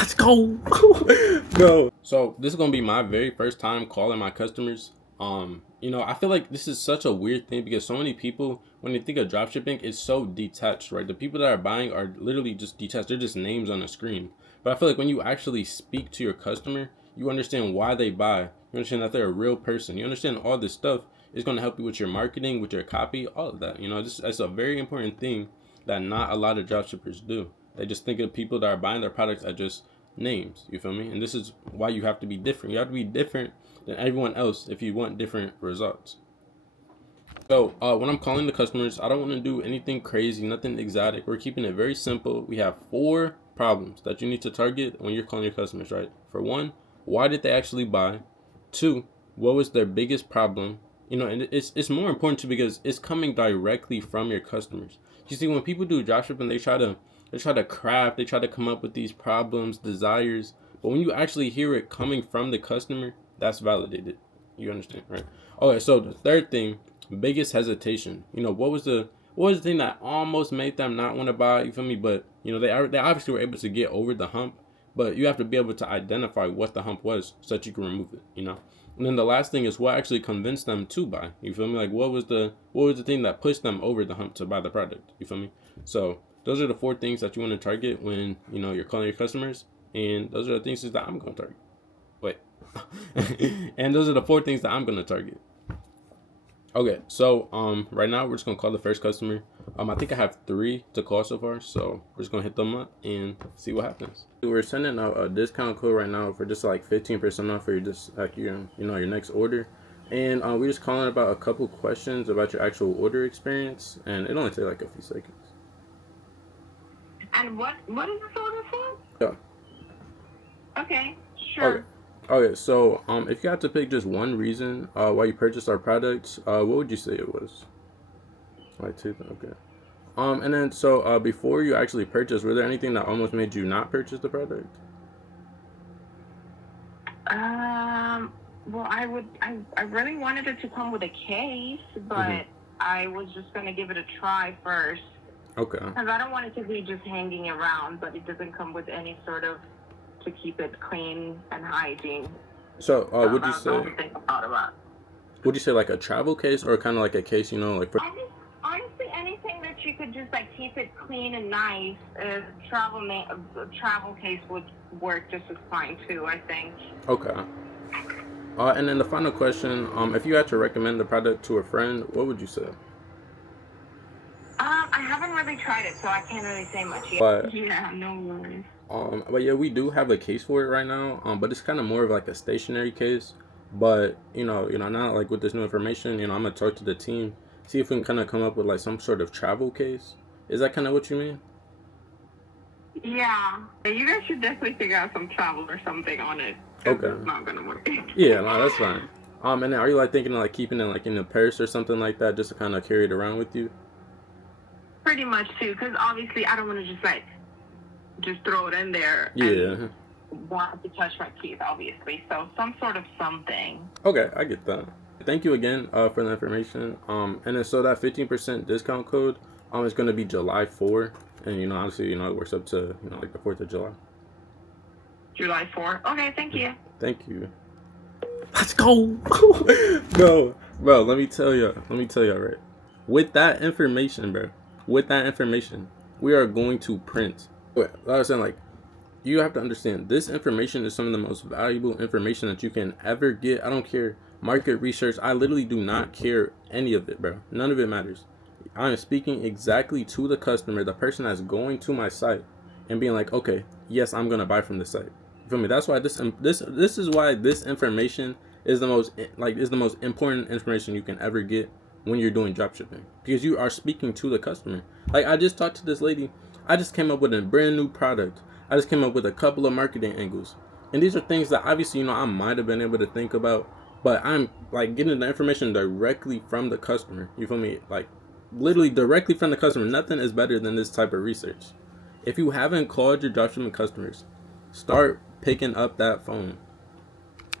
Let's go. Bro. So this is gonna be my very first time calling my customers. I feel like this is such a weird thing because so many people, when they think of dropshipping, it's so detached, right? The people that are buying are literally just detached. They're just names on a screen. But I feel like when you actually speak to your customer, you understand why they buy. You understand that they're a real person. You understand all this stuff is going to help you with your marketing, with your copy, all of that. That's a very important thing that not a lot of dropshippers do. They just think of people that are buying their products as just names. You feel me? And this is why you have to be different. You have to be different than everyone else if you want different results. So when I'm calling the customers, I don't want to do anything crazy, nothing exotic. We're keeping it very simple. We have 4 problems that you need to target when you're calling your customers, right? For one, why did they actually buy? 2, what was their biggest problem? And it's more important too because it's coming directly from your customers. You see, when people do dropshipping, they try to craft, they try to come up with these problems, desires. But when you actually hear it coming from the customer, that's validated. You understand, right? Okay, so the third thing, biggest hesitation. What was the thing that almost made them not want to buy? You feel me? But they obviously were able to get over the hump. But you have to be able to identify what the hump was so that you can remove it. And then the last thing is what actually convinced them to buy. You feel me? Like what was the thing that pushed them over the hump to buy the product? You feel me? So those are the 4 things that you want to target when you're calling your customers, and those are the things that I'm going to target. Wait, and those are the 4 things that I'm going to target. Okay, so right now we're just gonna call the first customer. I think I have 3 to call so far, so we're just gonna hit them up and see what happens. We're sending out a discount code right now for just like 15% off for your next order, and we're just calling about a couple questions about your actual order experience, and it only takes like a few seconds. And what is this order for? Yeah. Okay, sure. Okay. Okay, so if you had to pick just one reason why you purchased our products, what would you say it was? Like 2. Okay. And then so before you actually purchased, were there anything that almost made you not purchase the product? Well, I really wanted it to come with a case, Mm-hmm. but I was just gonna give it a try first Okay. because I don't want it to be just hanging around, but it doesn't come with any sort of to keep it clean and hygiene. So would you That was the say only thing I thought about. like a travel case or kind of like a case, like for? Honestly, anything that you could just like keep it clean and nice, travel case would work just as fine too, I think. Okay. And then the final question, if you had to recommend the product to a friend, what would you say? I haven't really tried it, so I can't really say much yet. But Yeah, no worries. but yeah, we do have a case for it right now. But it's kind of more of like a stationary case. But now like with this new information, I'm gonna talk to the team, see if we can kind of come up with like some sort of travel case. Is that kind of what you mean? Yeah, you guys should definitely figure out some travel or something on it. 'Cause Okay. it's not gonna work. Yeah, no, that's fine. And then are you like thinking of like keeping it like in a purse or something like that, just to kind of carry it around with you? Pretty much too, because obviously I don't want to just throw it in there Yeah. and want to touch my teeth, obviously. So some sort of something. Okay, I get that. Thank you again for the information. And then so that 15% discount code is going to be July 4, and obviously it works up to like the 4th of July. July 4th. Okay, thank you. Thank you. Let's go. bro, let me tell you, right? With that information, we are going to print. Wait, I was saying, like, you have to understand, this information is some of the most valuable information that you can ever get. I don't care market research. I literally do not care any of it, bro. None of it matters. I am speaking exactly to the customer, the person that's going to my site, and being like, okay, yes, I'm gonna buy from this site. You feel me? That's why this is why this information is the most important information you can ever get when you're doing dropshipping, because you are speaking to the customer. Like, I just talked to this lady. I just came up with a brand new product. I just came up with a couple of marketing angles. And these are things that obviously, I might have been able to think about, but I'm like getting the information directly from the customer. You feel me? Like, literally directly from the customer. Nothing is better than this type of research. If you haven't called your dropshipping customers, start picking up that phone.